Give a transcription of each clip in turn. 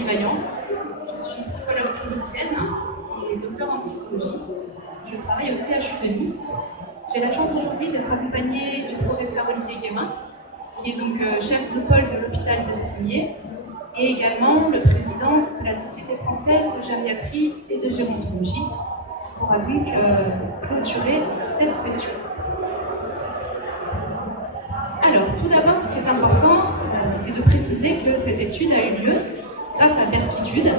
Émilie Vaillant. Je suis psychologue clinicienne et docteur en psychologie. Je travaille au CHU de Nice. J'ai la chance aujourd'hui d'être accompagnée du professeur Olivier Guémin, qui est donc chef de pôle de l'hôpital de Cimiez, et également le président de la Société française de gériatrie et de gérontologie, qui pourra donc clôturer cette session. Alors, tout d'abord, ce qui est important, c'est de préciser que cette étude a eu lieu grâce à Bersitude.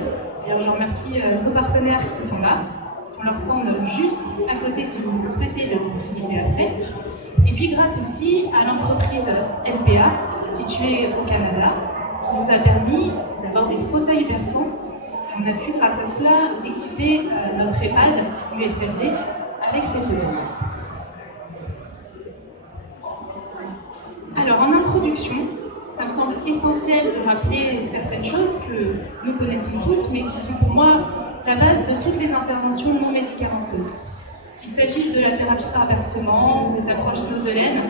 D'ailleurs, je remercie nos partenaires qui sont là, qui ont leur stand juste à côté si vous souhaitez le visiter après. Et puis grâce aussi à l'entreprise LPA, située au Canada, qui nous a permis d'avoir des fauteuils berçants. Et on a pu, grâce à cela, équiper notre EHPAD USLD avec ces fauteuils. Alors, en introduction, ça me semble essentiel de rappeler certaines choses que nous connaissons tous, mais qui sont pour moi la base de toutes les interventions non médicamenteuses. Qu'il s'agisse de la thérapie par bercement, des approches noselaines,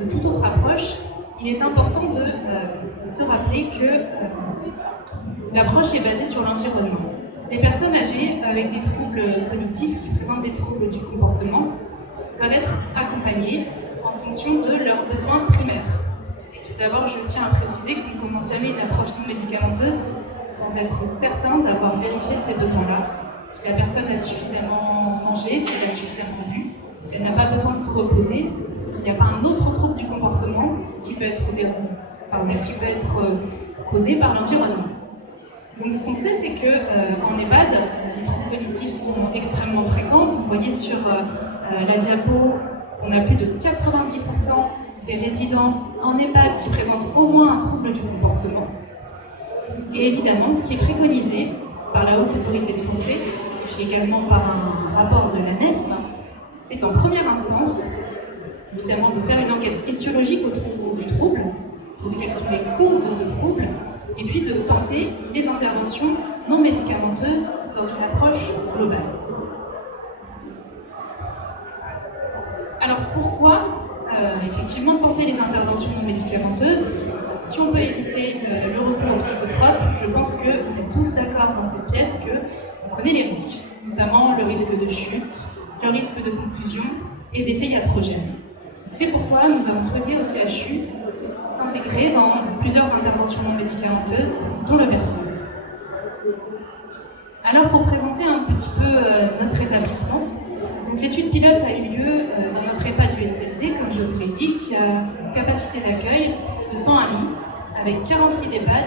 de toute autre approche, il est important de se rappeler que l'approche est basée sur l'environnement. Les personnes âgées avec des troubles cognitifs, qui présentent des troubles du comportement, peuvent être accompagnées en fonction de leurs besoins primaires. Et tout d'abord, je tiens à préciser qu'on ne commence jamais une approche non médicamenteuse sans être certain d'avoir vérifié ces besoins-là. Si la personne a suffisamment mangé, si elle a suffisamment bu, si elle n'a pas besoin de se reposer, s'il n'y a pas un autre trouble du comportement qui peut être causé par l'environnement. Donc ce qu'on sait, c'est qu'en EHPAD, les troubles cognitifs sont extrêmement fréquents. Vous voyez sur la diapo qu'on a plus de 90% des résidents en EHPAD qui présentent au moins un trouble du comportement. Et évidemment, ce qui est préconisé par la Haute Autorité de Santé, puis également par un rapport de l'ANESM, c'est en première instance, évidemment, de faire une enquête étiologique autour du trouble, trouver quelles sont les causes de ce trouble, et puis de tenter des interventions non médicamenteuses dans une approche globale. Alors pourquoi effectivement tenter les interventions non médicamenteuses? Si on peut éviter le recours aux psychotropes, je pense qu'on est tous d'accord dans cette pièce qu'on connaît les risques, notamment le risque de chute, le risque de confusion et d'effets iatrogènes. C'est pourquoi nous avons souhaité au CHU s'intégrer dans plusieurs interventions non médicamenteuses, dont le berceau. Alors pour présenter un petit peu notre établissement, donc l'étude pilote a eu lieu dans notre EHPAD USLD, comme je vous l'ai dit, qui a une capacité d'accueil de 101 lits, avec 40 lits d'EHPAD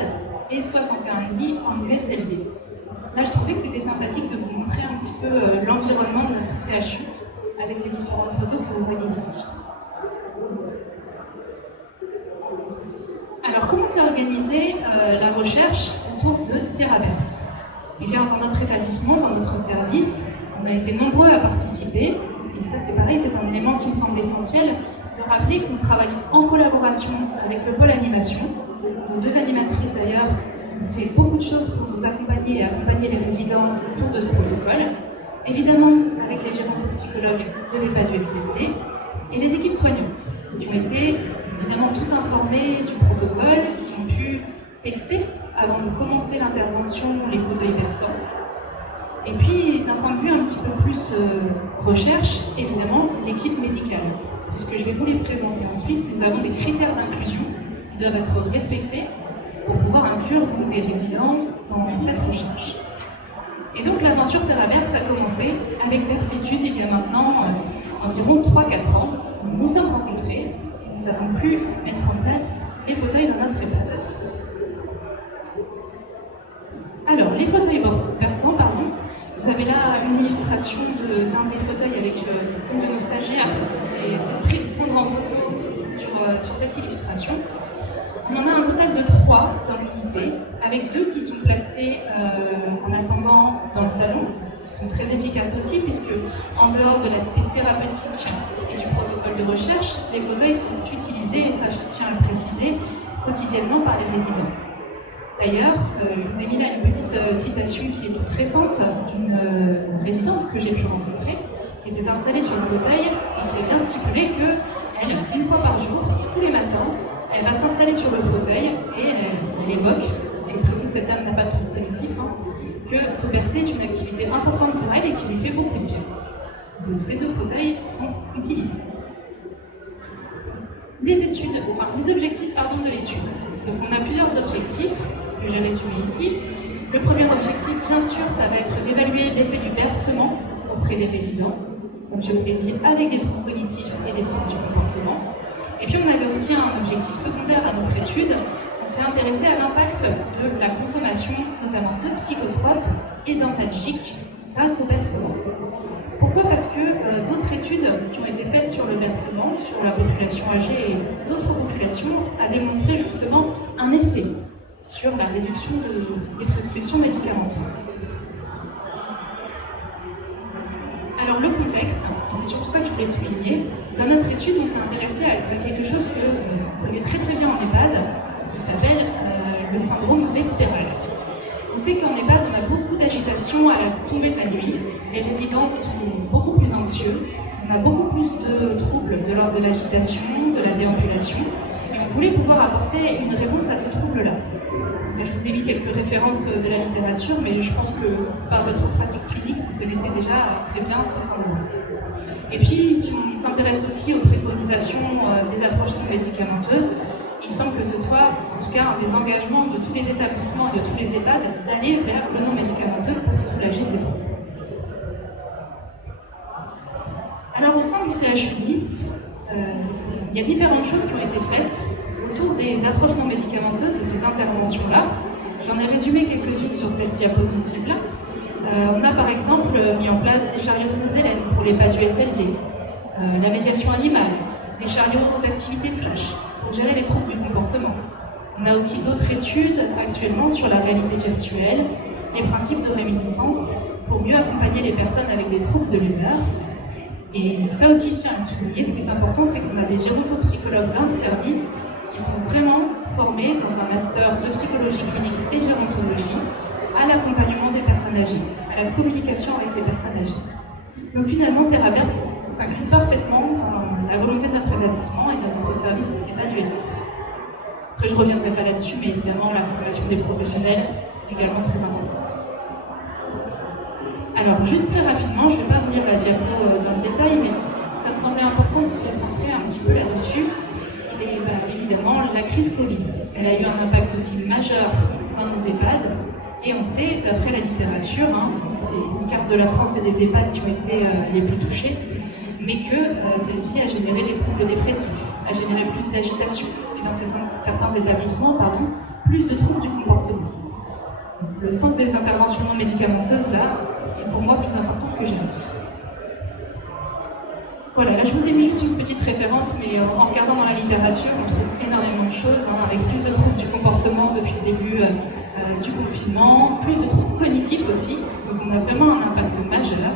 et 61 lits en USLD. Là, je trouvais que c'était sympathique de vous montrer un petit peu l'environnement de notre CHU, avec les différentes photos que vous voyez ici. Alors, comment s'est organisée la recherche autour de ThéraBerce? Eh bien, dans notre établissement, dans notre service, on a été nombreux à participer, et ça c'est pareil, c'est un élément qui me semble essentiel, de rappeler qu'on travaille en collaboration avec le pôle animation. Nos deux animatrices d'ailleurs ont fait beaucoup de choses pour nous accompagner et accompagner les résidents autour de ce protocole. Évidemment avec les gérontopsychologues de l'EHPAD USLD et les équipes soignantes qui ont été évidemment tout informées du protocole, qui ont pu tester avant de commencer l'intervention les fauteuils berçants. Et puis, d'un point de vue un petit peu plus recherche, évidemment, l'équipe médicale. Puisque je vais vous les présenter ensuite, nous avons des critères d'inclusion qui doivent être respectés pour pouvoir inclure donc, des résidents dans cette recherche. Et donc l'aventure ThéraBerce a commencé avec Bersitude il y a maintenant environ 3-4 ans. Nous nous sommes rencontrés et nous avons pu mettre en place les fauteuils dans notre EHPAD. Alors, les fauteuils berçants, vous avez là une illustration d'un des fauteuils avec une de nos stagiaires qui s'est fait prendre en photo sur cette illustration. On en a un total de 3 dans l'unité, avec 2 qui sont placés en attendant dans le salon, qui sont très efficaces aussi, puisque en dehors de l'aspect thérapeutique et du protocole de recherche, les fauteuils sont utilisés, et ça je tiens à le préciser, quotidiennement par les résidents. D'ailleurs, je vous ai mis là une petite citation qui est toute récente d'une résidente que j'ai pu rencontrer, qui était installée sur le fauteuil et qui a bien stipulé qu'elle, une fois par jour, tous les matins, elle va s'installer sur le fauteuil et elle évoque je précise, cette dame n'a pas de trouble cognitif, que se bercer est une activité importante pour elle et qui lui fait beaucoup de bien. Donc ces 2 fauteuils sont utilisés. Les objectifs de l'étude. Donc on a plusieurs objectifs que j'ai résumés ici. Le premier objectif, bien sûr, ça va être d'évaluer l'effet du bercement auprès des résidents, comme je vous l'ai dit, avec des troubles cognitifs et des troubles du comportement. Et puis on avait aussi un objectif secondaire à notre étude. On s'est intéressé à l'impact de la consommation, notamment de psychotropes et d'antalgiques, grâce au bercement. Pourquoi ? Parce que d'autres études qui ont été faites sur le bercement, sur la population âgée et d'autres populations, avaient montré justement un effet sur la réduction des prescriptions médicamenteuses. Alors le contexte, et c'est surtout ça que je voulais souligner, dans notre étude, on s'est intéressé à quelque chose que on connaît très très bien en EHPAD, qui s'appelle le syndrome vespéral. On sait qu'en EHPAD, on a beaucoup d'agitation à la tombée de la nuit. Les résidents sont beaucoup plus anxieux. On a beaucoup plus de troubles de l'ordre de l'agitation, de la déambulation. Et on voulait pouvoir apporter une réponse à ce trouble-là. Je vous ai mis quelques références de la littérature, mais je pense que par votre pratique clinique, vous connaissez déjà très bien ce syndrome. Et puis, si on s'intéresse aussi aux préconisations des approches non médicamenteuses, il semble que ce soit, en tout cas, un des engagements de tous les établissements et de tous les EHPAD d'aller vers le non médicamenteux pour soulager ces troubles. Alors, au sein du CHU de Nice, il y a différentes choses qui ont été faites autour des approches non médicamenteuses de ces interventions-là. J'en ai résumé quelques-unes sur cette diapositive-là. On a par exemple mis en place des chariots snozélènes pour les pas du SLD, la médiation animale, des chariots d'activité flash pour gérer les troubles du comportement. On a aussi d'autres études actuellement sur la réalité virtuelle, les principes de réminiscence pour mieux accompagner les personnes avec des troubles de l'humeur. Et ça aussi, je tiens à le souligner, ce qui est important, c'est qu'on a des gérontopsychologues dans le service qui sont vraiment formés dans un master de psychologie clinique et gérontologie à l'accompagnement des personnes âgées, à la communication avec les personnes âgées. Donc finalement, Theraverse s'inclut parfaitement dans la volonté de notre établissement et de notre service EHPAD USL. Après, je ne reviendrai pas là-dessus, mais évidemment, la formation des professionnels est également très importante. Alors, juste très rapidement, je ne vais pas vous lire la diapo dans le détail, mais ça me semblait important de se centrer un petit peu là-dessus. C'est évidemment la crise Covid. Elle a eu un impact aussi majeur dans nos EHPAD, et on sait, d'après la littérature, c'est une carte de la France et des EHPAD qui ont été les plus touchés, mais que celle-ci a généré des troubles dépressifs, a généré plus d'agitation, et dans certains établissements, plus de troubles du comportement. Le sens des interventions non médicamenteuses, là, est pour moi plus important que jamais. Voilà, là je vous ai mis juste une petite référence, mais en regardant dans la littérature, on trouve énormément de choses, avec plus de troubles du comportement depuis le début du confinement, plus de troubles cognitifs aussi, donc on a vraiment un impact majeur.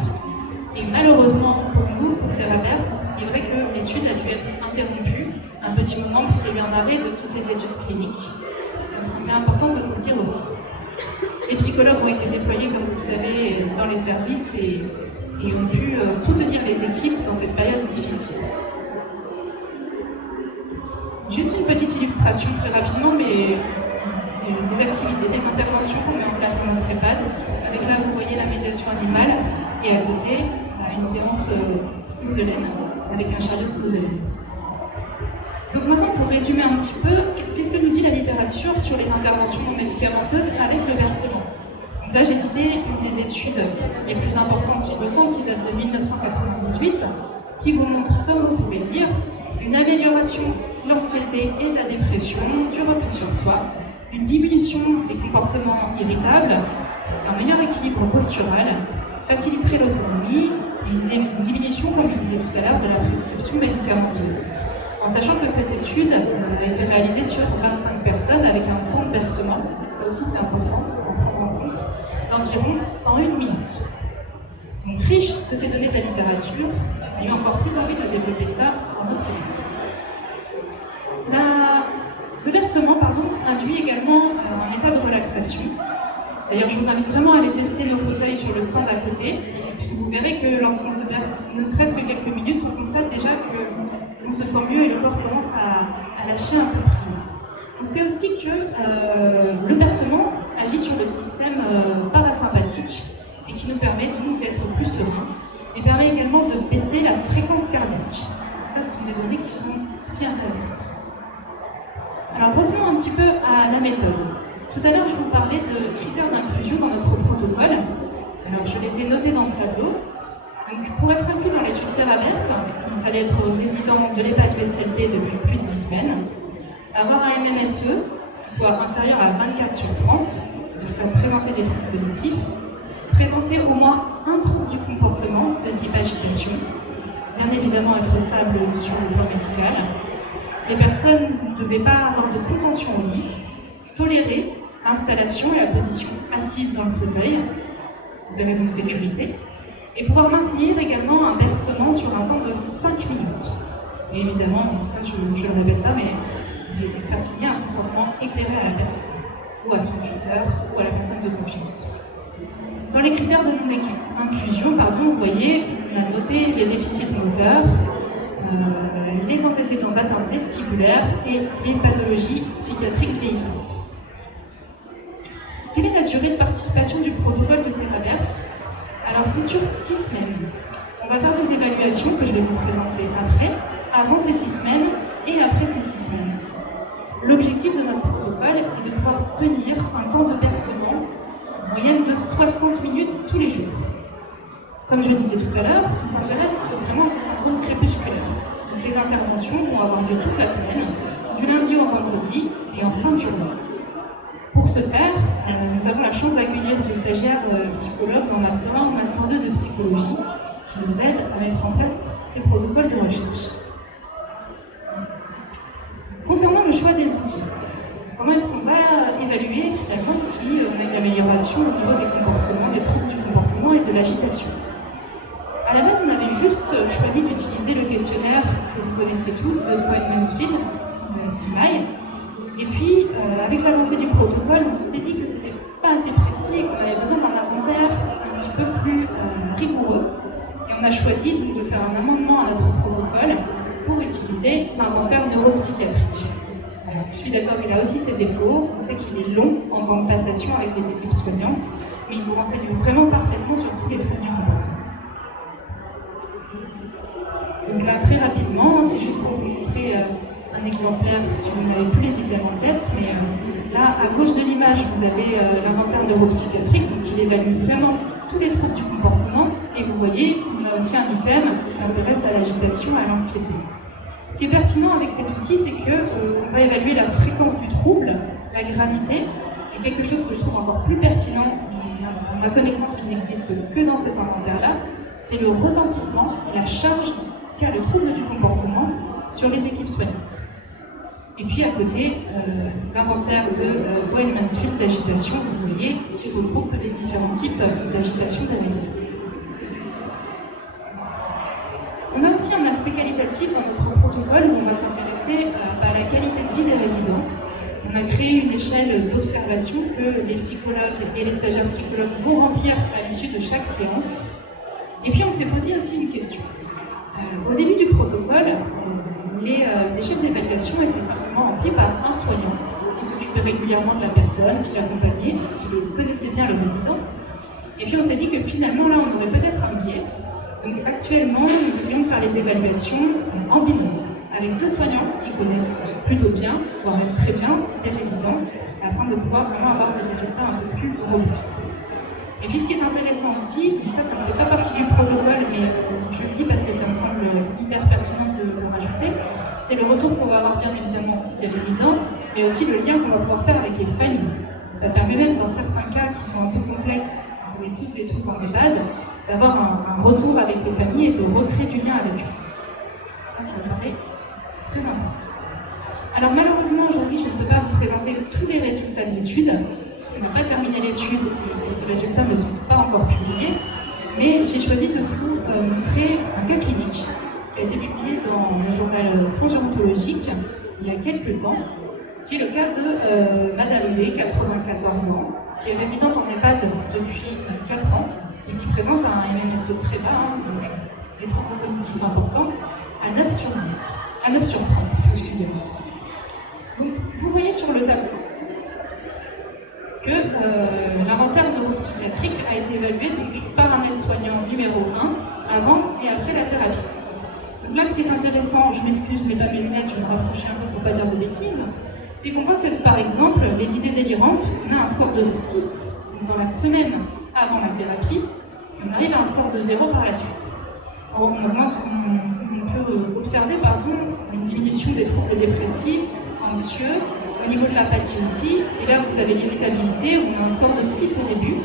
Et malheureusement pour nous, pour Theraverse, il est vrai que l'étude a dû être interrompue un petit moment puisqu'il y a eu un arrêt de toutes les études cliniques. Ça me semblait important de vous le dire aussi. Les psychologues ont été déployés, comme vous le savez, dans les services et ont pu soutenir les équipes dans cette période difficile. Juste une petite illustration très rapidement, mais des activités, des interventions qu'on met en place dans notre EHPAD. Avec là, vous voyez la médiation animale et à côté, une séance snozélène avec un chariot snozélène. Donc maintenant, pour résumer un petit peu, qu'est-ce que nous dit la littérature sur les interventions non médicamenteuses avec le versement? Donc là, j'ai cité une des études les plus importantes, il me semble, qui date de 1998, qui vous montre, comme vous pouvez le lire, une amélioration de l'anxiété et de la dépression, du repli sur soi, une diminution des comportements irritables, un meilleur équilibre postural, faciliterait l'autonomie, et une diminution, comme je vous disais tout à l'heure, de la prescription médicamenteuse. En sachant que cette étude a été réalisée sur 25 personnes avec un temps de versement, ça aussi c'est important pour en prendre en compte, d'environ 101 minutes. Donc riche de ces données de la littérature, on a eu encore plus envie de développer ça dans notre étude. Le versement induit également un état de relaxation. D'ailleurs, je vous invite vraiment à aller tester nos fauteuils sur le stand à côté, puisque vous verrez que lorsqu'on se berce ne serait-ce que quelques minutes, on constate déjà qu'on se sent mieux et le corps commence à lâcher un peu prise. On On sait aussi que le bercement agit sur le système parasympathique et qui nous permet donc d'être plus serein et permet également de baisser la fréquence cardiaque. Ça, ce sont des données qui sont aussi intéressantes. Alors revenons un petit peu à la méthode. Tout à l'heure, je vous parlais de critères d'inclusion dans notre protocole. Alors je les ai notés dans ce tableau. Donc, pour être inclus dans l'étude Theraverse, il fallait être résident de l'EHPAD USLD depuis plus de 10 semaines, avoir un MMSE qui soit inférieur à 24 sur 30, c'est-à-dire comme présenter des troubles cognitifs, présenter au moins un trouble du comportement de type agitation, bien évidemment être stable sur le plan médical. Les personnes ne devaient pas avoir de contention au lit, tolérer l'installation et la position assise dans le fauteuil, pour des raisons de sécurité, et pouvoir maintenir également un bercement sur un temps de 5 minutes. Et évidemment, ça je ne le répète pas, mais faire signer un consentement éclairé à la personne, ou à son tuteur, ou à la personne de confiance. Dans les critères de non-inclusion, vous voyez, on a noté les déficits moteurs, les antécédents d'atteinte vestibulaire et les pathologies psychiatriques vieillissantes. Quelle est la durée de participation du protocole de Theraverse? Alors c'est sur 6 semaines. On va faire des évaluations que je vais vous présenter après, avant ces 6 semaines et après ces 6 semaines. L'objectif de notre protocole est de pouvoir tenir un temps de bercement en moyenne de 60 minutes tous les jours. Comme je disais tout à l'heure, on s'intéresse vraiment à ce syndrome crépusculaire. Donc les interventions vont avoir lieu toute la semaine, du lundi au vendredi et en fin de journée. Pour ce faire, nous avons la chance d'accueillir des stagiaires psychologues en Master 1 ou Master 2 de psychologie qui nous aident à mettre en place ces protocoles de recherche. Concernant le choix des outils, comment est-ce qu'on va évaluer finalement si on a une amélioration au niveau des comportements, des troubles du comportement et de l'agitation? À la base, on avait juste choisi d'utiliser le questionnaire que vous connaissez tous de Cohen-Mansfield, CMAI. Et puis, avec l'avancée du protocole, on s'est dit que c'était pas assez précis et qu'on avait besoin d'un inventaire un petit peu plus rigoureux. Et on a choisi donc de faire un amendement à notre protocole pour utiliser l'inventaire neuropsychiatrique. Alors, je suis d'accord, il a aussi ses défauts. On sait qu'il est long en temps de passation avec les équipes soignantes, mais il nous renseigne vraiment parfaitement sur tous les troubles du comportement. Donc là, très rapidement, c'est juste pour vous montrer un exemplaire si vous n'avez plus les items en tête, mais là, à gauche de l'image, vous avez l'inventaire neuropsychiatrique, donc il évalue vraiment tous les troubles du comportement, et vous voyez, on a aussi un item qui s'intéresse à l'agitation et à l'anxiété. Ce qui est pertinent avec cet outil, c'est qu'on va évaluer la fréquence du trouble, la gravité, et quelque chose que je trouve encore plus pertinent, à ma connaissance qui n'existe que dans cet inventaire-là, c'est le retentissement et la charge qu'a le trouble du comportement sur les équipes soignantes. Et puis à côté, l'inventaire de Cohen-Mansfield d'agitation, vous voyez, qui regroupe les différents types d'agitation des résidents. On a aussi un aspect qualitatif dans notre protocole où on va s'intéresser à la qualité de vie des résidents. On a créé une échelle d'observation que les psychologues et les stagiaires psychologues vont remplir à l'issue de chaque séance. Et puis on s'est posé aussi une question. Au début du protocole, les échelles d'évaluation étaient simplement remplies par un soignant qui s'occupait régulièrement de la personne, qui l'accompagnait, qui connaissait bien le résident. Et puis on s'est dit que finalement là on aurait peut-être un biais. Donc actuellement nous essayons de faire les évaluations en binôme, avec 2 soignants qui connaissent plutôt bien, voire même très bien, les résidents, afin de pouvoir vraiment avoir des résultats un peu plus robustes. Et puis ce qui est intéressant aussi, ça ne fait pas partie du protocole, mais je le dis parce que ça me semble hyper pertinent de le rajouter, c'est le retour qu'on va avoir bien évidemment des résidents, mais aussi le lien qu'on va pouvoir faire avec les familles. Ça permet même dans certains cas qui sont un peu complexes, pour les toutes et tous en EHPAD, d'avoir un retour avec les familles et de recréer du lien avec eux. Ça me paraît très important. Alors malheureusement aujourd'hui je ne peux pas vous présenter tous les résultats de l'étude, parce qu'on n'a pas terminé l'étude et ces résultats ne sont pas encore publiés, mais j'ai choisi de vous montrer un cas clinique qui a été publié dans le journal Soins gérontologiques il y a quelques temps, qui est le cas de Madame D, 94 ans, qui est résidente en EHPAD depuis 4 ans et qui présente un MMSE très bas, donc des troubles cognitifs importants, à 9 sur 10, à 9 sur 30, excusez-moi. Donc, vous voyez sur le tableau que l'inventaire neuropsychiatrique a été évalué donc, par un aide-soignant numéro 1 avant et après la thérapie. Donc là, ce qui est intéressant, je m'excuse, je n'ai pas mes lunettes, je vais me rapprocher un peu pour ne pas dire de bêtises, c'est qu'on voit que, par exemple, les idées délirantes, on a un score de 6 dans la semaine avant la thérapie, et on arrive à un score de 0 par la suite. Alors, on peut observer une diminution des troubles dépressifs, anxieux, au niveau de l'apathie aussi, et là vous avez l'irritabilité, on a un score de 6 au début,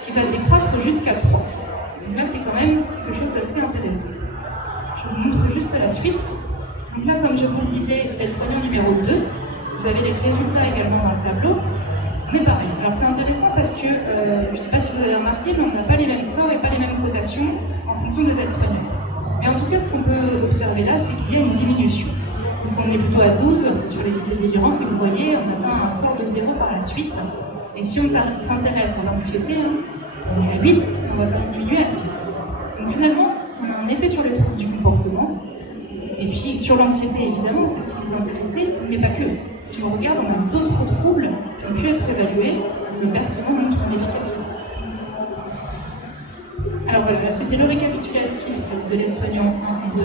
qui va décroître jusqu'à 3. Donc là c'est quand même quelque chose d'assez intéressant. Je vous montre juste la suite. Donc là, comme je vous le disais, l'aide-soignant numéro 2, vous avez les résultats également dans le tableau, on est pareil. Alors c'est intéressant parce que, je ne sais pas si vous avez remarqué, mais on n'a pas les mêmes scores et pas les mêmes cotations en fonction des aides-soignants. Mais en tout cas, ce qu'on peut observer là, c'est qu'il y a une diminution. Donc on est plutôt à 12 sur les idées délirantes et vous voyez, on atteint un score de 0 par la suite. Et si on s'intéresse à l'anxiété, on est à 8 et on va quand même diminuer à 6. Donc finalement, on a un effet sur les troubles du comportement. Et puis sur l'anxiété, évidemment, c'est ce qui nous intéressait, mais pas que. Si on regarde, on a d'autres troubles qui ont pu être évalués. Le bercement montre une efficacité. Alors voilà, là c'était le récapitulatif de l'aide-soignant 1 et 2.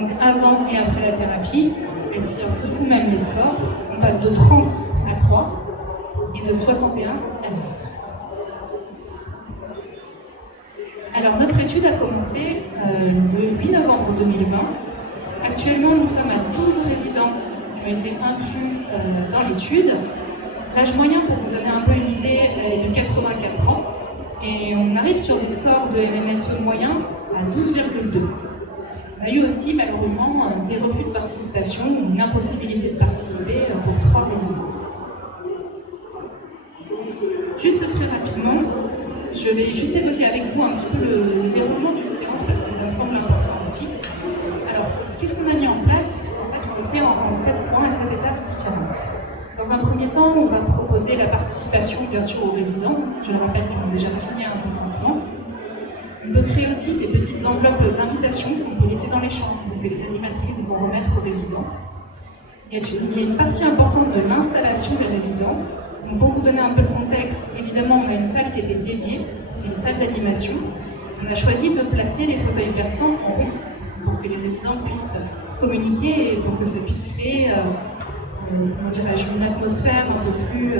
Donc avant et après la thérapie, je vais dire vous-même les scores. On passe de 30 à 3 et de 61 à 10. Alors notre étude a commencé le 8 novembre 2020. Actuellement, nous sommes à 12 résidents qui ont été inclus dans l'étude. L'âge moyen, pour vous donner un peu une idée, est de 84 ans. Et on arrive sur des scores de MMSE moyen à 12,2. On a eu aussi, malheureusement, des refus de participation, ou une impossibilité de participer pour 3 résidents. Juste très rapidement, je vais juste évoquer avec vous un petit peu le déroulement d'une séance parce que ça me semble important aussi. Alors, qu'est-ce qu'on a mis en place? En fait, on le fait en 7 points et 7 étapes différentes. Dans un premier temps, on va proposer la participation, bien sûr, aux résidents. Je le rappelle qu'ils ont déjà signé un consentement. On peut créer aussi des petites enveloppes d'invitation qu'on peut laisser dans les chambres, que les animatrices vont remettre aux résidents. Il y a une partie importante de l'installation des résidents. Donc, pour vous donner un peu le contexte, évidemment, on a une salle qui était dédiée, qui est une salle d'animation. On a choisi de placer les fauteuils berçants en rond pour que les résidents puissent communiquer et pour que ça puisse créer une atmosphère un peu plus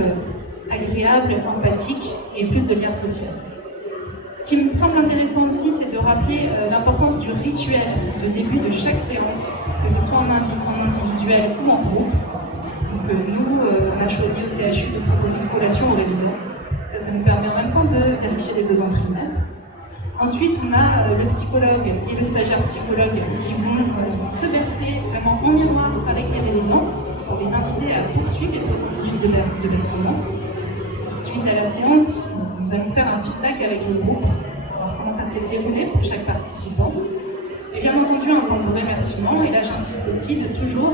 agréable, empathique et plus de lien social. Ce qui me semble intéressant aussi, c'est de rappeler l'importance du rituel de début de chaque séance, que ce soit en individuel ou en groupe. Donc nous, on a choisi au CHU de proposer une collation aux résidents. Ça nous permet en même temps de vérifier les besoins primaires. Ensuite, on a le psychologue et le stagiaire psychologue qui vont se bercer vraiment en miroir avec les résidents pour les inviter à poursuivre les 60 minutes de bercement. Suite à la séance, nous allons faire un feedback avec le groupe, voir comment ça s'est déroulé pour chaque participant. Et bien entendu, un temps de remerciement, et là j'insiste aussi de toujours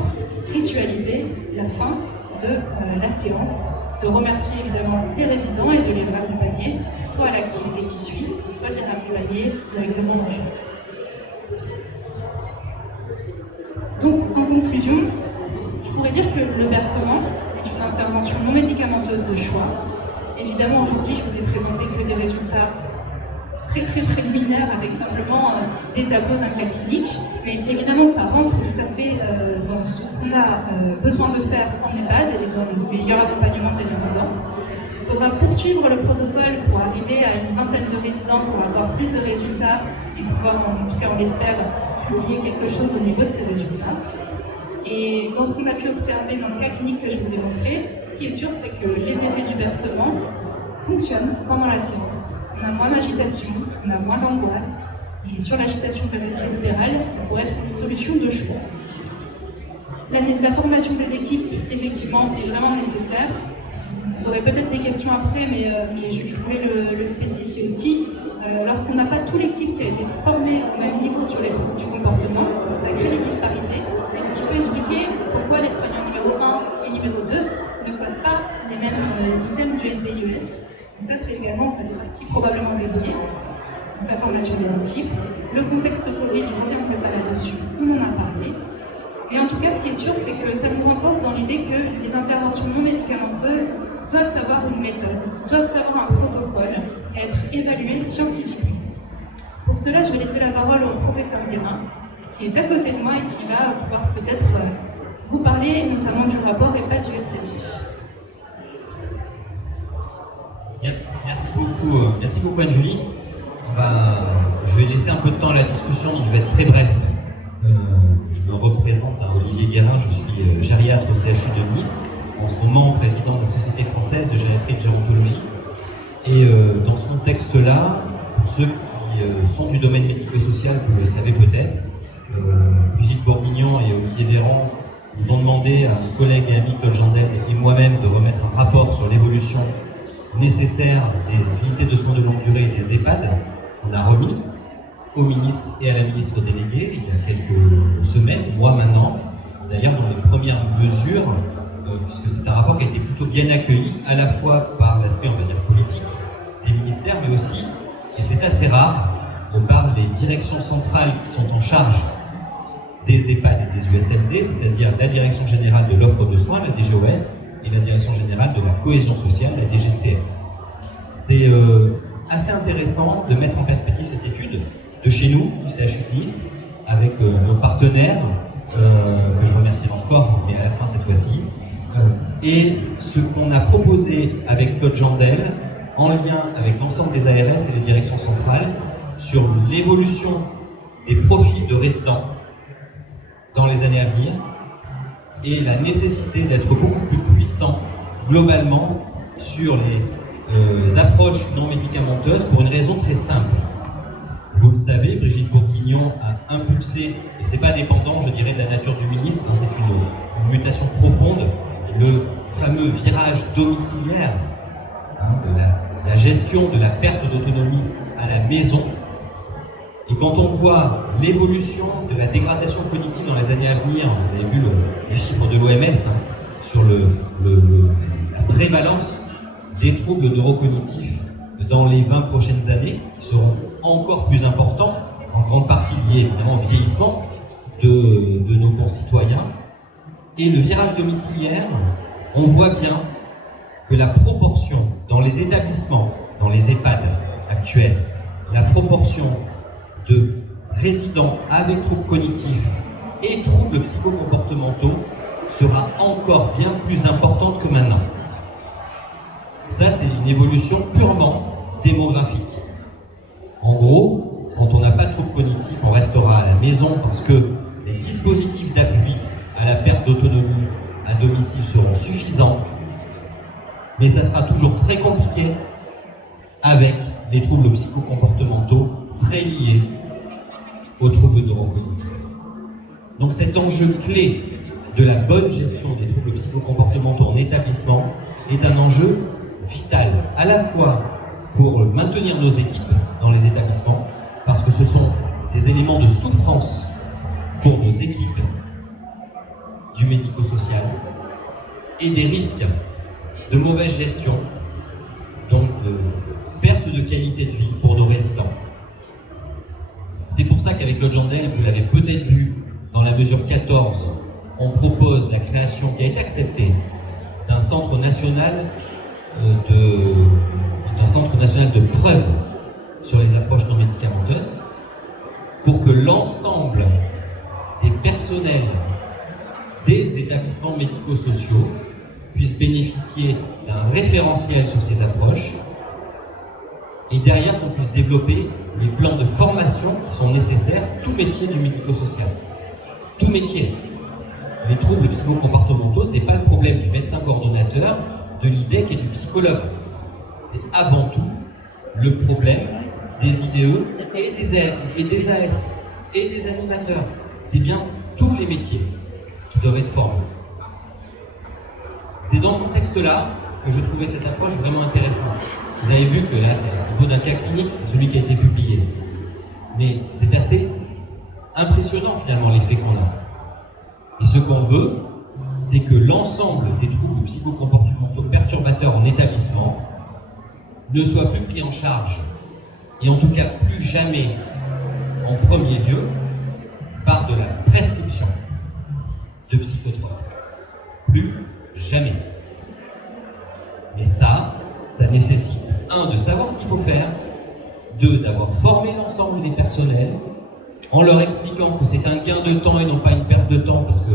ritualiser la fin de la séance, de remercier évidemment les résidents et de les raccompagner, soit à l'activité qui suit, soit de les raccompagner directement en chambre. Donc en conclusion, je pourrais dire que le bercement est une intervention non médicamenteuse de choix. Évidemment, aujourd'hui, je vous ai présenté que des résultats très préliminaires avec simplement des tableaux d'un cas clinique. Mais évidemment, ça rentre tout à fait dans ce qu'on a besoin de faire en EHPAD et dans le meilleur accompagnement des résidents. Il faudra poursuivre le protocole pour arriver à une vingtaine de résidents pour avoir plus de résultats et pouvoir, en tout cas on l'espère, publier quelque chose au niveau de ces résultats. Et dans ce qu'on a pu observer dans le cas clinique que je vous ai montré, ce qui est sûr, c'est que les effets du bercement fonctionnent pendant la séance. On a moins d'agitation, on a moins d'angoisse, et sur l'agitation respirale, ça pourrait être une solution de choix. La formation des équipes, effectivement, est vraiment nécessaire. Vous aurez peut-être des questions après, mais je voulais le spécifier aussi. Lorsqu'on n'a pas toute l'équipe qui a été formée au même niveau sur les troubles du comportement, ça crée des disparités. Et ce qui peut expliquer pourquoi les soignants numéro 1 et numéro 2 ne codent pas les mêmes items du NBIES. Donc ça, c'est également, ça fait partie probablement des biais. Donc la formation des équipes. Le contexte Covid, je ne reviendrai pas là-dessus, on en a parlé. Et en tout cas, ce qui est sûr, c'est que ça nous renforce dans l'idée que les interventions non médicamenteuses doivent avoir une méthode, doivent avoir un protocole et être évaluées scientifiquement. Pour cela, je vais laisser la parole au professeur Guérin, qui est à côté de moi et qui va pouvoir peut-être vous parler notamment du rapport et pas du SLD. Merci beaucoup Anne-Julie. Je vais laisser un peu de temps à la discussion, donc je vais être très bref. Je me représente, Olivier Guérin, je suis gériatre au CHU de Nice, en ce moment président de la Société française de gériatrie et de gérontologie. Et dans ce contexte-là, pour ceux qui sont du domaine médico-social, vous le savez peut-être, Brigitte Bourguignon et Olivier Véran nous ont demandé à mon collègue et ami Claude Jandel et moi-même de remettre un rapport sur l'évolution nécessaire des unités de soins de longue durée et des EHPAD. On a remis au ministre et à la ministre déléguée il y a quelques semaines, mois maintenant, d'ailleurs dans les premières mesures, puisque c'est un rapport qui a été plutôt bien accueilli, à la fois par l'aspect, on va dire, politique des ministères, mais aussi, et c'est assez rare, par les directions centrales qui sont en charge des EHPAD et des USLD, c'est-à-dire la Direction Générale de l'Offre de Soins, la DGOS, et la Direction Générale de la Cohésion Sociale, la DGCS. C'est assez intéressant de mettre en perspective cette étude de chez nous, du CHU de Nice, avec nos partenaires, que je remercie encore, mais à la fin cette fois-ci, et ce qu'on a proposé avec Claude Jandel, en lien avec l'ensemble des ARS et les directions centrales, sur l'évolution des profils de résidents dans les années à venir, et la nécessité d'être beaucoup plus puissant globalement sur les approches non médicamenteuses pour une raison très simple. Vous le savez, Brigitte Bourguignon a impulsé, et c'est pas dépendant, je dirais, de la nature du ministre, hein, c'est une mutation profonde, le fameux virage domiciliaire, hein, de la gestion de la perte d'autonomie à la maison. Et quand on voit l'évolution de la dégradation cognitive dans les années à venir, vous avez vu les chiffres de l'OMS hein, sur la prévalence des troubles neurocognitifs dans les 20 prochaines années, qui seront encore plus importants, en grande partie liés évidemment au vieillissement de nos concitoyens. Et le virage domiciliaire, on voit bien que la proportion dans les établissements, dans les EHPAD actuels, la proportion de résidents avec troubles cognitifs et troubles psychocomportementaux sera encore bien plus importante que maintenant. Ça, c'est une évolution purement démographique. En gros, quand on n'a pas de troubles cognitifs, on restera à la maison parce que les dispositifs d'appui à la perte d'autonomie à domicile seront suffisants, mais ça sera toujours très compliqué avec les troubles psychocomportementaux très liés aux troubles neurocognitifs. Donc cet enjeu clé de la bonne gestion des troubles psychocomportementaux en établissement est un enjeu vital, à la fois pour maintenir nos équipes dans les établissements, parce que ce sont des éléments de souffrance pour nos équipes du médico-social, et des risques de mauvaise gestion, donc de perte de qualité de vie pour nos résidents. C'est pour ça qu'avec Claude Jandel, vous l'avez peut-être vu dans la mesure 14, on propose la création, qui a été acceptée, d'un centre national de preuve sur les approches non médicamenteuses, pour que l'ensemble des personnels des établissements médico-sociaux puissent bénéficier d'un référentiel sur ces approches, et derrière qu'on puisse développer les plans de formation qui sont nécessaires, tout métier du médico-social. Tout métier. Les troubles psychocomportementaux, c'est pas le problème du médecin coordonnateur, de l'IDEC et du psychologue. C'est avant tout le problème des IDE et des AS et des animateurs. C'est bien tous les métiers qui doivent être formés. C'est dans ce contexte-là que je trouvais cette approche vraiment intéressante. Vous avez vu que là, c'est au niveau d'un cas clinique, c'est celui qui a été publié. Mais c'est assez impressionnant finalement l'effet qu'on a. Et ce qu'on veut, c'est que l'ensemble des troubles psychocomportementaux perturbateurs en établissement ne soient plus pris en charge, et en tout cas plus jamais en premier lieu, par de la prescription. de psychotropes. Plus jamais. Mais ça nécessite, 1, de savoir ce qu'il faut faire, 2, d'avoir formé l'ensemble des personnels, en leur expliquant que c'est un gain de temps et non pas une perte de temps, parce que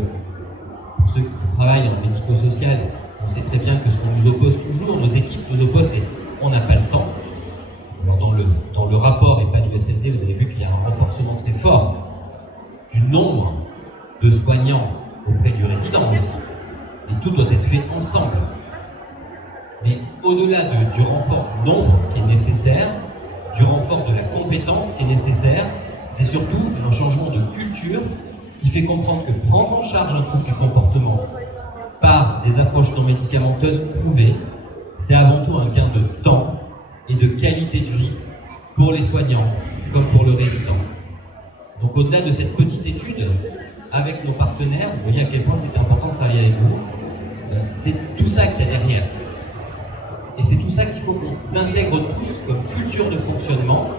pour ceux qui travaillent en médico-social, on sait très bien que ce qu'on nous oppose toujours, nos équipes nous opposent, c'est on n'a pas le temps. Alors dans le rapport EHPAD-USLD, vous avez vu qu'il y a un renforcement très fort du nombre de soignants auprès du résident aussi. Et tout doit être fait ensemble. Mais au-delà du renfort du nombre qui est nécessaire, du renfort de la compétence qui est nécessaire, c'est surtout un changement de culture qui fait comprendre que prendre en charge un trouble du comportement par des approches non médicamenteuses prouvées, c'est avant tout un gain de temps et de qualité de vie pour les soignants comme pour le résident. Donc au-delà de cette petite étude, avec nos partenaires, vous voyez à quel point c'était important de travailler avec vous, c'est tout ça qu'il y a derrière. Et c'est tout ça qu'il faut qu'on intègre tous comme culture de fonctionnement.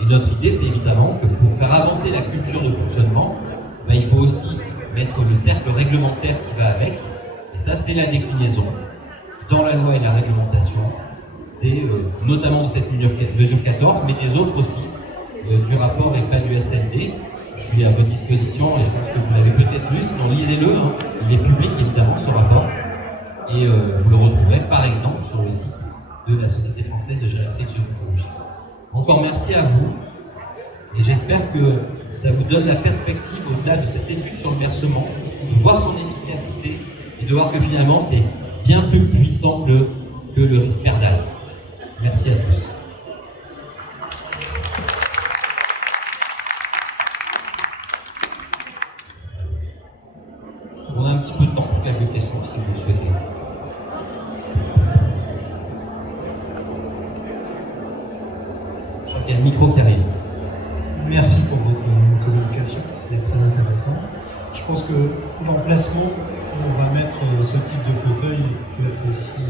Et notre idée, c'est évidemment que pour faire avancer la culture de fonctionnement, il faut aussi mettre le cercle réglementaire qui va avec. Et ça, c'est la déclinaison dans la loi et la réglementation, notamment de cette mesure 14, mais des autres aussi, du rapport EHPAD-USLD. Je suis à votre disposition et je pense que vous l'avez peut-être lu, sinon lisez-le, hein. Il est public évidemment ce rapport. Et vous le retrouverez par exemple sur le site de la Société française de gériatrie et de gérontologie. Encore merci à vous et j'espère que ça vous donne la perspective au-delà de cette étude sur le versement, de voir son efficacité et de voir que finalement c'est bien plus puissant que le Risperdal. Merci à tous. On a un petit peu de temps pour quelques questions si vous le souhaitez. Je crois qu'il y a le micro qui arrive. Merci pour votre communication, c'était très intéressant. Je pense que l'emplacement où on va mettre ce type de fauteuil peut être aussi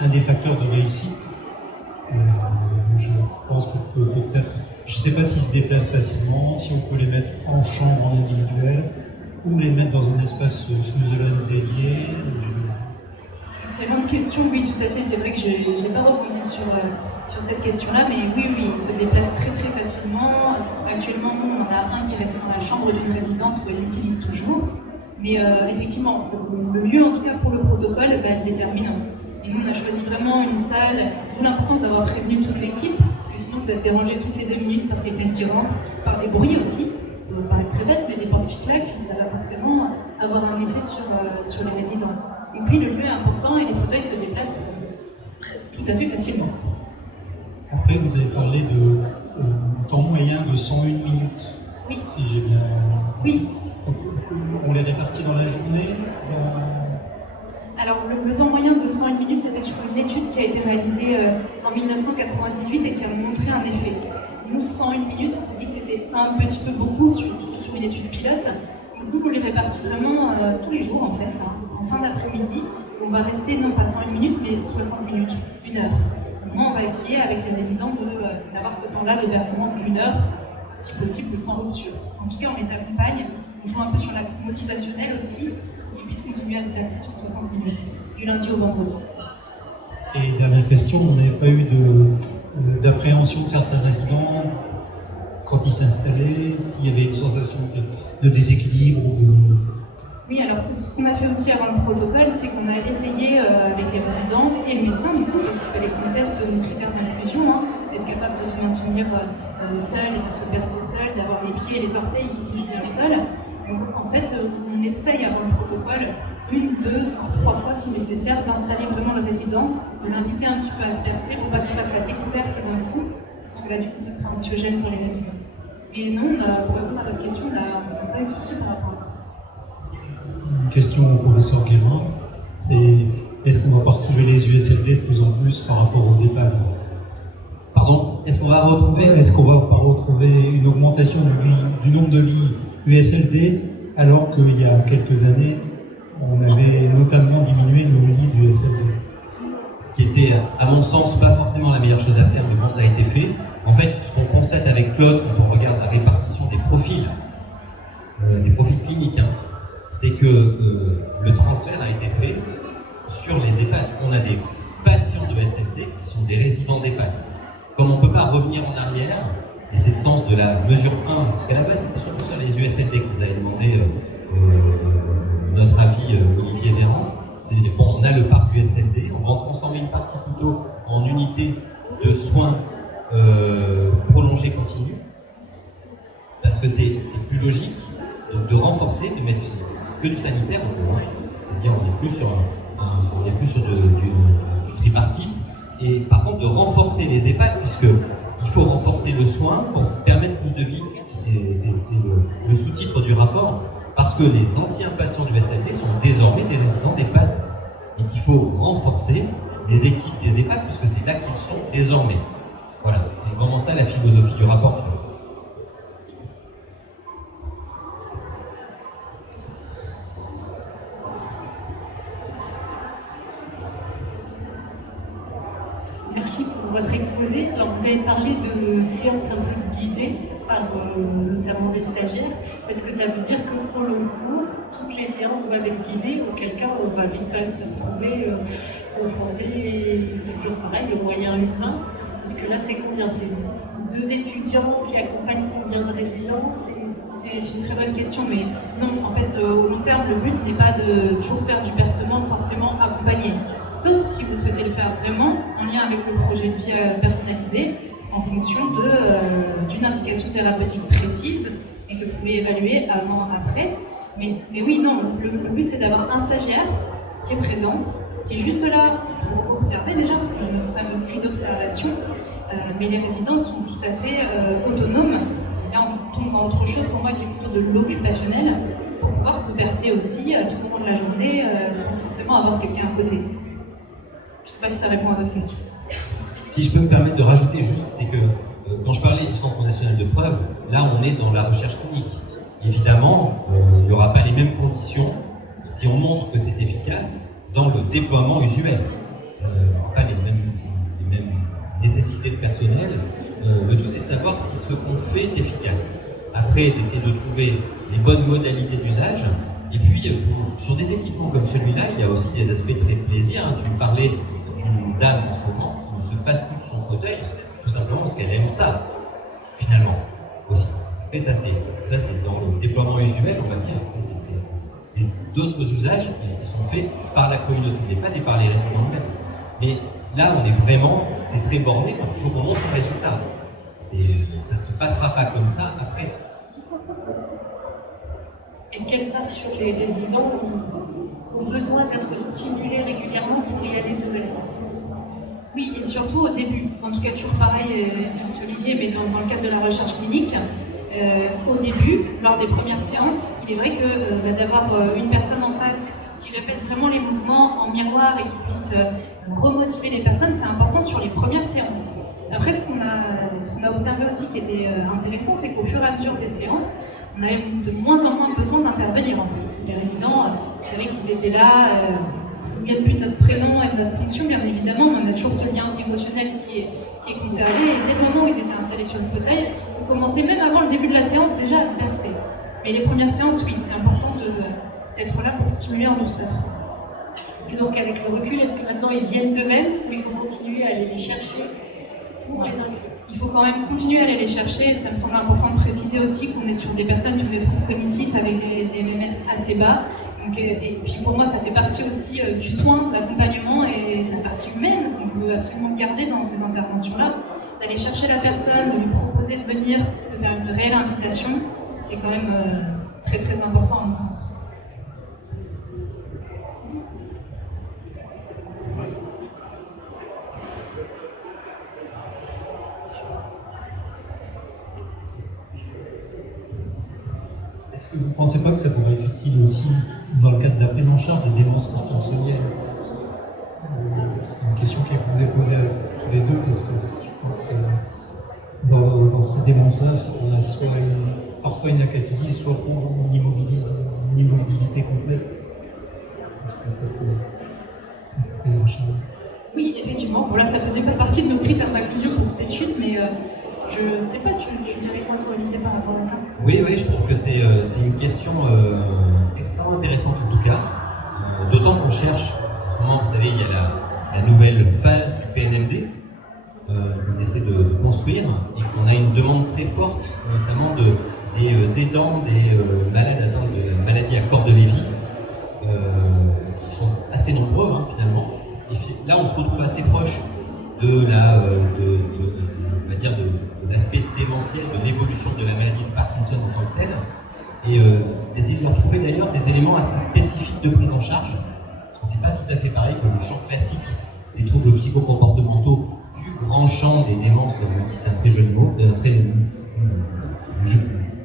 un des facteurs de réussite. Je pense qu'on peut peut-être, je ne sais pas s'ils se déplacent facilement, si on peut les mettre en chambre en individuel ou les mettre dans un espace snooze-alone dédié. Excellente question, oui, tout à fait. C'est vrai que je n'ai pas rebondi sur cette question-là, mais oui, il se déplace très très facilement. Actuellement, nous, on en a un qui reste dans la chambre d'une résidente où elle l'utilise toujours. Mais effectivement, le lieu, en tout cas pour le protocole, va être déterminant. Et nous, on a choisi vraiment une salle, d'où l'importance d'avoir prévenu toute l'équipe, parce que sinon vous êtes dérangés toutes les 2 minutes par quelqu'un qui rentre, par des bruits aussi. Ça va paraître très bête, mais des portes qui claquent, ça va forcément avoir un effet sur les résidents. Et puis le lieu est important et les fauteuils se déplacent tout à fait facilement. Après, vous avez parlé de temps moyen de 101 minutes. Oui. Si j'ai bien... Oui. Donc, on les répartit dans la journée Alors, le temps moyen de 101 minutes, c'était sur une étude qui a été réalisée en 1998 et qui a montré un effet. Nous, 101 minutes, on s'est dit que c'était un petit peu beaucoup, surtout sur une étude pilote. Donc, nous, on les répartit vraiment tous les jours, en fait, en fin d'après-midi. On va rester non pas 101 minutes, mais 60 minutes, 1 heure. Moi, on va essayer avec les résidents d'avoir ce temps-là de versement d'1 heure, si possible, sans rupture. En tout cas, on les accompagne, on joue un peu sur l'axe motivationnel aussi, qu'ils puissent continuer à se verser sur 60 minutes, du lundi au vendredi. Et dernière question, on n'avait pas eu d'appréhension de certains résidents quand ils s'installaient, s'il y avait une sensation de déséquilibre ou de... Oui, alors ce qu'on a fait aussi avant le protocole, c'est qu'on a essayé avec les résidents et le médecin, du coup, parce qu'il fallait qu'on teste nos critères d'inclusion, d'être capable de se maintenir seul et de se bercer seul, d'avoir les pieds et les orteils qui touchent bien le sol. Donc en fait, on essaye avant le protocole 1, 2, voire 3 fois si nécessaire, d'installer vraiment le résident, de l'inviter un petit peu à se bercer pour pas qu'il fasse la découverte d'un coup, parce que là du coup ce sera anxiogène pour les résidents. Mais non, pour répondre à votre question, on n'a pas eu de souci par rapport à ça. Une question au professeur Guérin, c'est est-ce qu'on va pas retrouver les USLD de plus en plus par rapport aux EHPAD? Pardon, est-ce qu'on va retrouver pas retrouver une augmentation du nombre de lits USLD alors qu'il y a quelques années, on avait notamment diminué nos lits d'USLD? Ce qui était, à mon sens, pas forcément la meilleure chose à faire, mais bon, ça a été fait. En fait, ce qu'on constate avec Claude, quand on regarde la répartition des profils des profils cliniques, hein. C'est que le transfert a été fait sur les EHPAD. On a des patients de SLD qui sont des résidents d'EHPAD. Comme on ne peut pas revenir en arrière, et c'est le sens de la mesure 1, parce qu'à la base c'était surtout sur les USLD que vous avez demandé notre avis, Olivier Véran. C'est bon, on a le parc USLD, on va en transformer une partie plutôt en unité de soins prolongés continus, parce que c'est plus logique donc, de renforcer, de mettre que du sanitaire, c'est-à-dire on n'est plus sur du tripartite, et par contre de renforcer les EHPAD, puisque il faut renforcer le soin pour permettre plus de vie. C'est le sous-titre du rapport, parce que les anciens patients du SLD sont désormais des résidents d'EHPAD, et qu'il faut renforcer les équipes des EHPAD, puisque c'est là qu'ils sont désormais. Voilà, c'est vraiment ça la philosophie du rapport. Merci pour votre exposé. Alors, vous avez parlé de séances un peu guidées par notamment des stagiaires. Est-ce que ça veut dire que pour le cours, toutes les séances doivent être guidées, auquel cas on va vite quand même se retrouver confronté, toujours pareil, aux moyens humains? Parce que là, c'est combien? C'est 2 étudiants qui accompagnent combien de résidents? C'est une très bonne question, mais non, en fait, au long terme, le but n'est pas de toujours faire du bercement forcément accompagné. Sauf si vous souhaitez le faire vraiment en lien avec le projet de vie personnalisé, en fonction d'une indication thérapeutique précise et que vous voulez évaluer avant, après. Mais oui, non, le but c'est d'avoir un stagiaire qui est présent, qui est juste là pour observer déjà, parce qu'on a notre fameuse grille d'observation, mais les résidents sont tout à fait autonomes. Là, on tombe dans autre chose pour moi qui est plutôt de l'occupationnel, pour pouvoir se bercer aussi tout au long de la journée sans forcément avoir quelqu'un à côté. Je ne sais pas si ça répond à votre question. Si je peux me permettre de rajouter juste, c'est que quand je parlais du Centre national de preuve, là on est dans la recherche clinique. Évidemment, il n'y aura pas les mêmes conditions si on montre que c'est efficace dans le déploiement usuel. Pas les mêmes nécessités de personnel. Le tout c'est de savoir si ce qu'on fait est efficace. Après, d'essayer de trouver les bonnes modalités d'usage. Et puis, sur des équipements comme celui-là, il y a aussi des aspects très plaisir. Tu me parlais d'une dame en ce moment qui ne se passe plus de son fauteuil, tout simplement parce qu'elle aime ça, finalement, aussi. Après, ça c'est dans le déploiement usuel, on va dire. C'est d'autres usages qui sont faits par la communauté d'EHPAD et par les résidents eux-mêmes. Mais là, on est vraiment, c'est très borné parce qu'il faut qu'on montre un résultat. Ça ne se passera pas comme ça après. Et quelle part sur les résidents ont besoin d'être stimulés régulièrement pour y aller de même? Oui, et surtout au début. En tout cas, toujours pareil, merci Olivier, mais dans le cadre de la recherche clinique, au début, lors des premières séances, il est vrai que d'avoir une personne en face qui répète vraiment les mouvements en miroir et qui puisse remotiver les personnes, c'est important sur les premières séances. Après, ce qu'on a observé aussi qui était intéressant, c'est qu'au fur et à mesure des séances, on avait de moins en moins besoin d'intervenir en fait. Les résidents savaient qu'ils étaient là, ils se souviennent plus de notre prénom et de notre fonction, bien évidemment, mais on a toujours ce lien émotionnel qui est conservé. Et dès le moment où ils étaient installés sur le fauteuil, on commençait même avant le début de la séance déjà à se bercer. Mais les premières séances, oui, c'est important d'être là pour stimuler en douceur. Et donc avec le recul, est-ce que maintenant ils viennent d'eux-mêmes ou il faut continuer à aller les chercher pour les inclure? Il faut quand même continuer à aller les chercher. Ça me semble important de préciser aussi qu'on est sur des personnes qui ont des troubles cognitifs avec des MMS assez bas. Donc, et puis pour moi, ça fait partie aussi du soin, de l'accompagnement et de la partie humaine qu'on veut absolument garder dans ces interventions-là. D'aller chercher la personne, de lui proposer de venir, de faire une réelle invitation, c'est quand même très très important à mon sens. Est-ce que vous ne pensez pas que ça pourrait être utile aussi dans le cadre de la prise en charge des démences parkinsoniennes? C'est une question qui vous est posée à tous les deux, parce que je pense que dans ces démences-là, on a soit parfois une acathésie, soit une immobilité complète. Est-ce que ça peut être en charge? Oui, effectivement. Bon, là, ça ne faisait pas partie de nos critères d'inclusion pour cette étude, mais Je sais pas, tu dirais quoi toi Olivier par rapport à ça? Oui, je trouve que c'est une question extrêmement intéressante en tout cas. D'autant qu'on cherche, en ce moment, vous savez, il y a la nouvelle phase du PNMD qu'on essaie de construire et qu'on a une demande très forte, notamment des aidants, des malades atteints de la maladie à corps de Lévy, qui sont assez nombreux finalement. Et là, on se retrouve assez proche de l'aspect démentiel, de l'évolution de la maladie de Parkinson en tant que telle, et d'essayer de leur trouver d'ailleurs des éléments assez spécifiques de prise en charge, parce que c'est pas tout à fait pareil que le champ classique des troubles psychocomportementaux du grand champ des démences, même si c'est un très joli mot,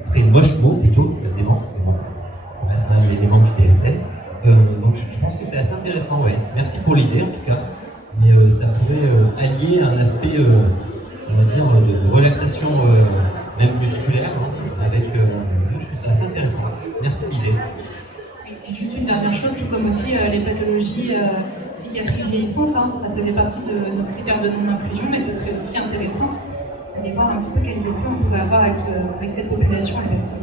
très moche mot plutôt, la démence, mais bon, ça reste quand même l'élément du DSM. Donc je pense que c'est assez intéressant, ouais. Merci pour l'idée en tout cas, mais ça pourrait allier un aspect, on va dire, de relaxation même musculaire, avec, je trouve ça assez intéressant. Merci de l'idée. Et juste une dernière chose, tout comme aussi les pathologies psychiatriques vieillissantes, ça faisait partie de nos critères de non-inclusion, mais ce serait aussi intéressant d'aller voir un petit peu quels effets on pouvait avoir avec cette population et les personnes.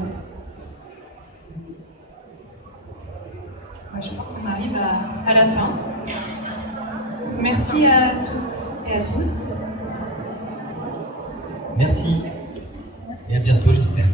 Je crois qu'on arrive à la fin. Merci à toutes et à tous. Merci. Et à bientôt, j'espère.